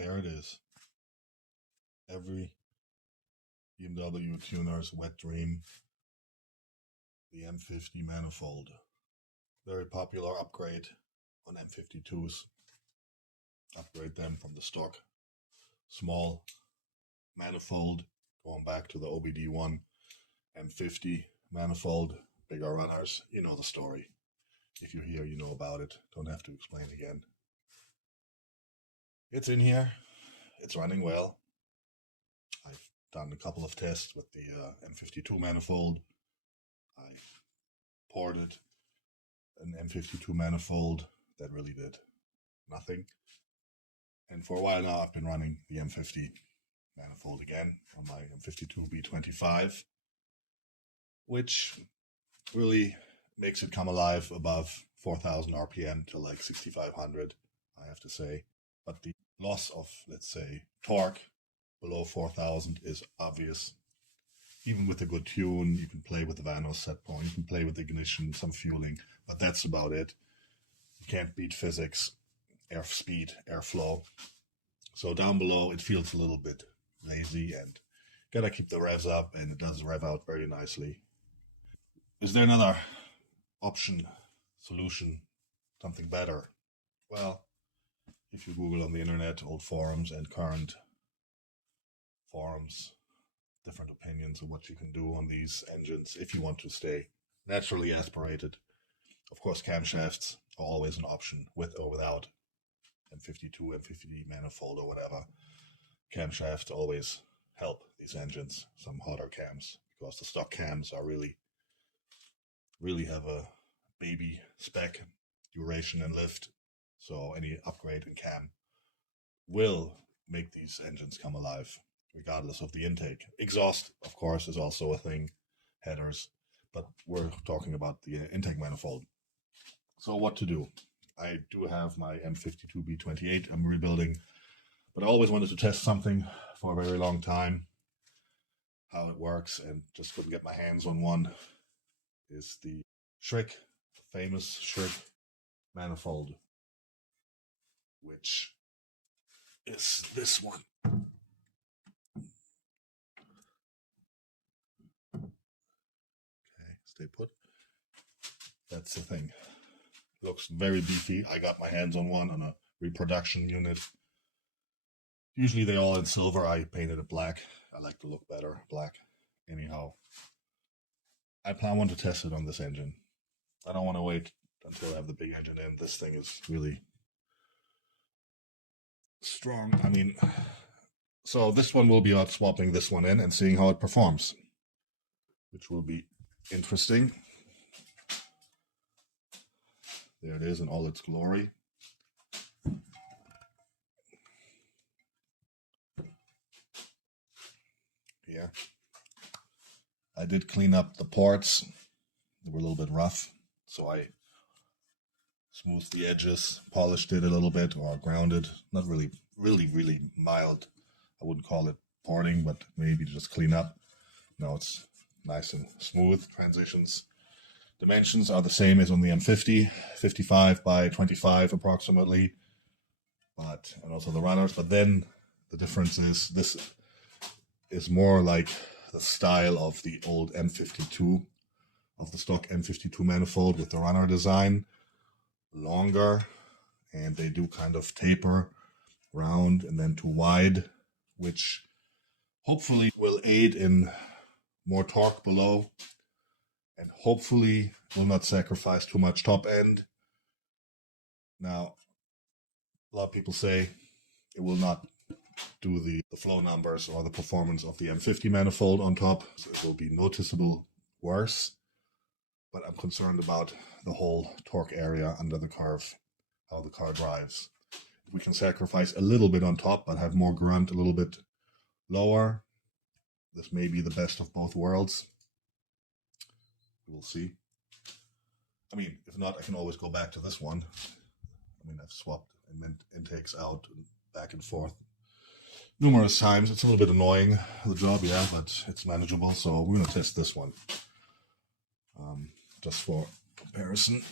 There it is. Every BMW tuner's wet dream. The M50 Manifold. Very popular upgrade on M52s. Upgrade them from the stock small manifold, going back to the OBD1 M50 manifold, bigger runners. You know the story. If you're here, you know about it. Don't have to explain again. It's in here. It's running well. I've done a couple of tests with the M52 manifold. I ported an M52 manifold that really did nothing. And for a while now, I've been running the M50 manifold again on my M52 B25, which really makes it come alive above 4,000 RPM to like 6,500, I have to say. But the loss of, let's say, torque below 4,000 is obvious. Even with a good tune, you can play with the Vanos set point, you can play with ignition, some fueling, but that's about it. You can't beat physics, air speed, airflow. So down below, it feels a little bit lazy and gotta keep the revs up, and it does rev out very nicely. Is there another option, solution, something better? Well, if you Google on the internet, old forums and current forums, different opinions of what you can do on these engines if you want to stay naturally aspirated. Of course, camshafts are always an option, with or without M52, M50 manifold or whatever. Camshafts always help these engines, some hotter cams, because the stock cams are really have a baby spec, duration and lift. So any upgrade in cam will make these engines come alive, regardless of the intake. Exhaust, of course, is also a thing, headers, but we're talking about the intake manifold. So what to do? I do have my M52 B28 I'm rebuilding, but I always wanted to test something for a very long time, how it works, and just couldn't get my hands on one. Is the Schrick, famous Schrick manifold, which is this one. Okay, stay put. That's the thing. Looks very beefy. I got my hands on one on a reproduction unit. Usually they're all in silver. I painted it black. I like to look better black. Anyhow, I want to test it on this engine. I don't want to wait until I have the big engine in. This thing is really strong. I mean, so this one will be out swapping this one in and seeing how it performs, which will be interesting. There it is in all its glory. Here. I did clean up the ports. They were a little bit rough, so I smoothed the edges, polished it a little bit, or grounded. Not really mild. I wouldn't call it porting, but maybe just clean up. Now it's nice and smooth. Transitions. Dimensions are the same as on the M50, 55 by 25 approximately, and also the runners. But then the difference is this is more like the style of the old M52, of the stock M52 manifold with the runner design, longer, and they do kind of taper round and then to wide, which hopefully will aid in more torque below, and hopefully will not sacrifice too much top end. Now, a lot of people say it will not do the flow numbers or the performance of the M50 manifold on top. So it will be noticeable worse, but I'm concerned about the whole torque area under the curve, how the car drives. If we can sacrifice a little bit on top, but have more grunt a little bit lower, this may be the best of both worlds. We'll see. I mean, if not, I can always go back to this one. I mean, I've swapped intakes out and back and forth numerous times. It's a little bit annoying, the job, yeah, but it's manageable. So we're going to test this one just for comparison.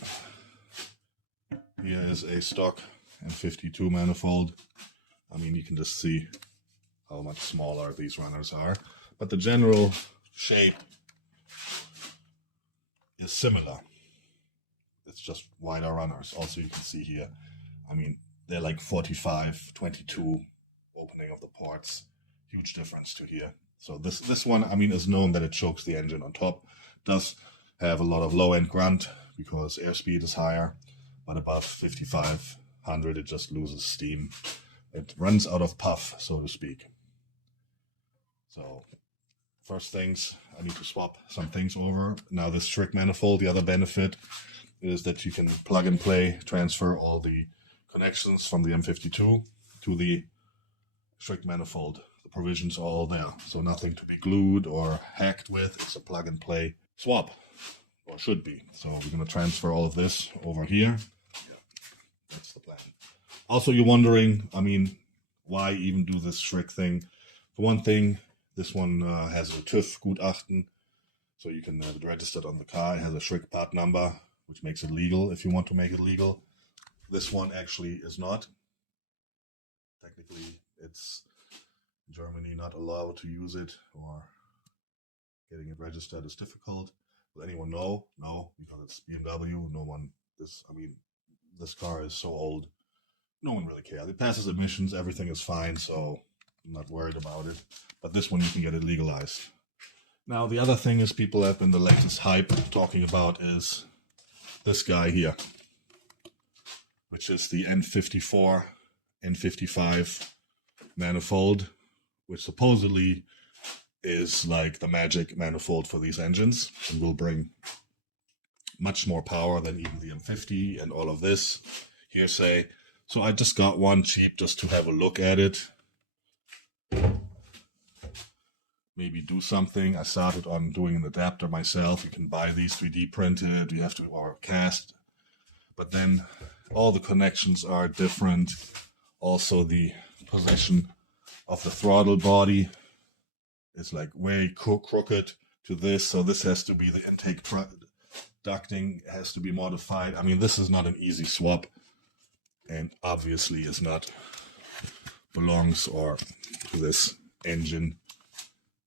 Here is a stock M52 manifold. I mean, you can just see how much smaller these runners are, but the general shape is similar. It's just wider runners. Also, you can see here, I mean, they're like 45, 22 opening of the ports. Huge difference to here. So this one, I mean, is known that it chokes the engine on top. Does have a lot of low-end grunt because airspeed is higher, but above 5,500 it just loses steam. It runs out of puff, so to speak. So first things, I need to swap some things over. Now this Schrick manifold, the other benefit is that you can plug and play, transfer all the connections from the M52 to the Schrick manifold. The provisions are all there, so nothing to be glued or hacked with. It's a plug and play swap, or should be. So we're going to transfer all of this over here. Yeah, that's the plan. Also, you're wondering, I mean, why even do this Schrick thing? For one thing, this one has a TÜV Gutachten, so you can have it registered on the car. It has a Schrick part number, which makes it legal if you want to make it legal. This one actually is not. Technically, it's in Germany not allowed to use it, or getting it registered is difficult. Will anyone know? No, because it's BMW. No one, I mean, this car is so old, no one really cares. It passes emissions, everything is fine, so I'm not worried about it. But this one, you can get it legalized. Now, the other thing is people have been the latest hype talking about is this guy here, which is the N54, N55 manifold, which supposedly is like the magic manifold for these engines and will bring much more power than even the M50 and all of this hearsay. So I just got one cheap just to have a look at it. Maybe do something. I started on doing an adapter myself. You can buy these 3D printed, you have to, or cast. But then all the connections are different. Also the position of the throttle body is like way crooked to this. So this has to be the intake ducting has to be modified. I mean, this is not an easy swap, and obviously is not belongs or to this engine.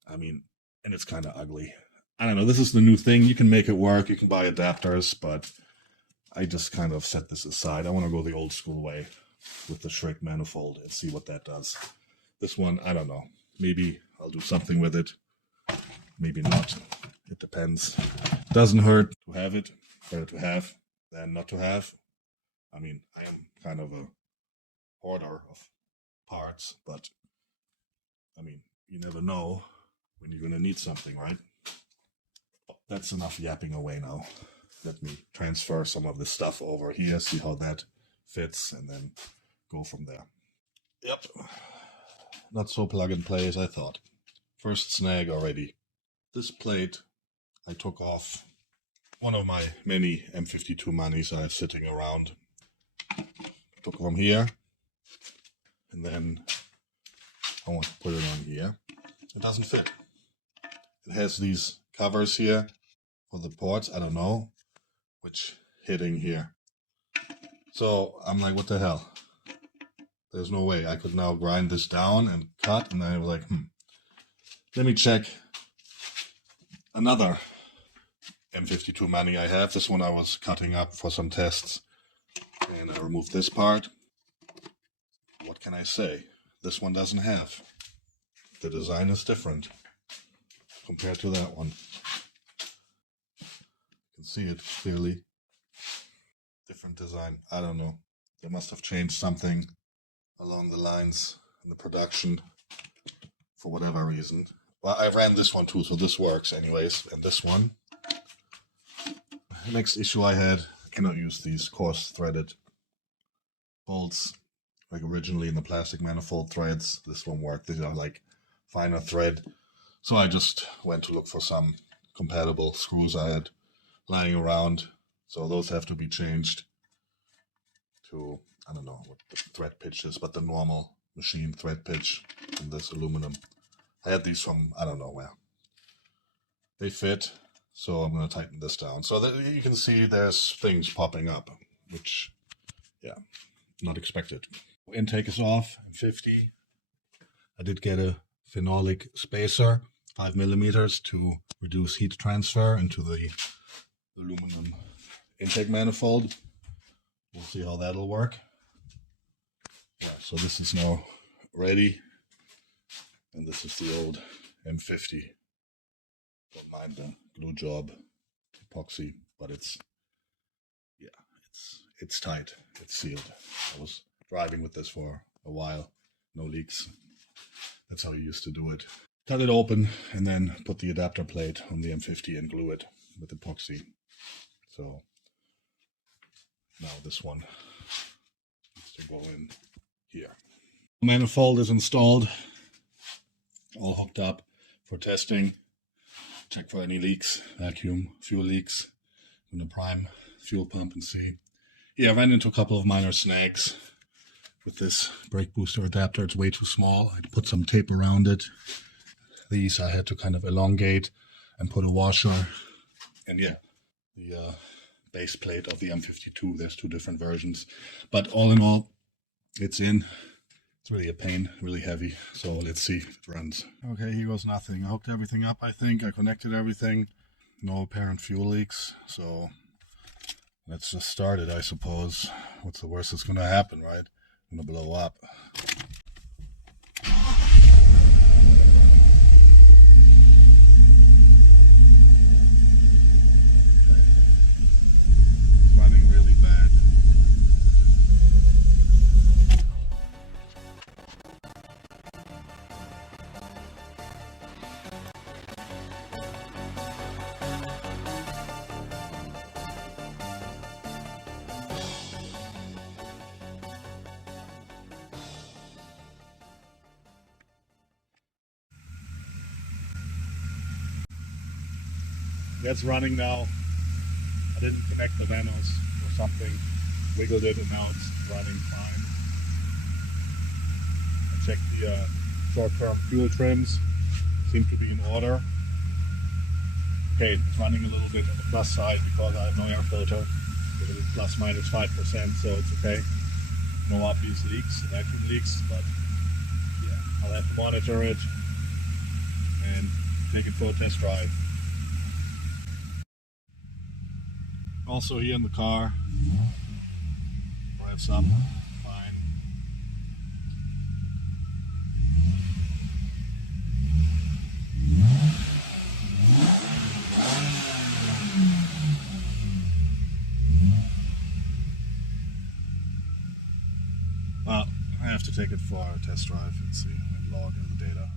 I mean, and it's kind of ugly. I don't know. This is the new thing. You can make it work. You can buy adapters, but I just kind of set this aside. I want to go the old school way with the Schrick manifold and see what that does. This one, I don't know. Maybe I'll do something with it. Maybe not. It depends. Doesn't hurt to have it. Better to have than not to have. I mean, I am kind of a hoarder of parts, but I mean, you never know when you're going to need something, right? That's enough yapping away now. Let me transfer some of this stuff over here, see how that fits, and then go from there. Yep. Not so plug and play as I thought. First snag already. This plate I took off one of my many M52 Manis I have sitting around. Took from here, and then I want to put it on here. It doesn't fit. It has these covers here for the ports. I don't know which hitting here. So I'm like, what the hell? There's no way. I could now grind this down and cut, and I was like, let me check another M52 Mani I have. This one I was cutting up for some tests, and I removed this part. What can I say? This one doesn't have. The design is different compared to that one. You can see it clearly. Different design. I don't know. They must have changed something along the lines in the production for whatever reason. Well, I ran this one too, so this works anyways. And this one. The next issue I had, I cannot use these coarse threaded bolts like originally in the plastic manifold threads. This one worked. These are like finer thread. So I just went to look for some compatible screws I had lying around. So those have to be changed to, I don't know what the thread pitch is, but the normal machine thread pitch in this aluminum. I had these from, I don't know where. They fit, so I'm going to tighten this down. So that you can see there's things popping up, which, yeah, not expected. Intake is off, M50. I did get a phenolic spacer, 5mm, to reduce heat transfer into the aluminum intake manifold. We'll see how that'll work. Yeah, so this is now ready, and this is the old M50. Don't mind the glue job, epoxy, but it's tight, it's sealed. I was driving with this for a while, no leaks. That's how you used to do it. Cut it open and then put the adapter plate on the M50 and glue it with epoxy. So now this one needs to go in here. Manifold is installed, all hooked up for testing. Check for any leaks, vacuum, fuel leaks. I'm gonna prime fuel pump and see. Yeah, I ran into a couple of minor snags with this brake booster adapter. It's way too small. I had to put some tape around it. These I had to kind of elongate and put a washer. And yeah, the base plate of the M52. There's two different versions. But all in all, it's in. It's really a pain, really heavy. So let's see if it runs. Okay, here goes nothing. I hooked everything up, I think. I connected everything. No apparent fuel leaks. So let's just start it, I suppose. What's the worst that's going to happen, right? I'm going to blow up. Running really bad. That's running now. I didn't connect the vanos or something. Wiggled it and now it's running fine. I checked the short-term fuel trims. Seem to be in order. Okay, it's running a little bit on the plus side because I have no air filter. It is plus minus 5%, so it's okay. No obvious leaks, vacuum leaks, but yeah, I'll have to monitor it and take it for a test drive. Also here in the car, revs up, fine. Well, I have to take it for a test drive and see and log in the data.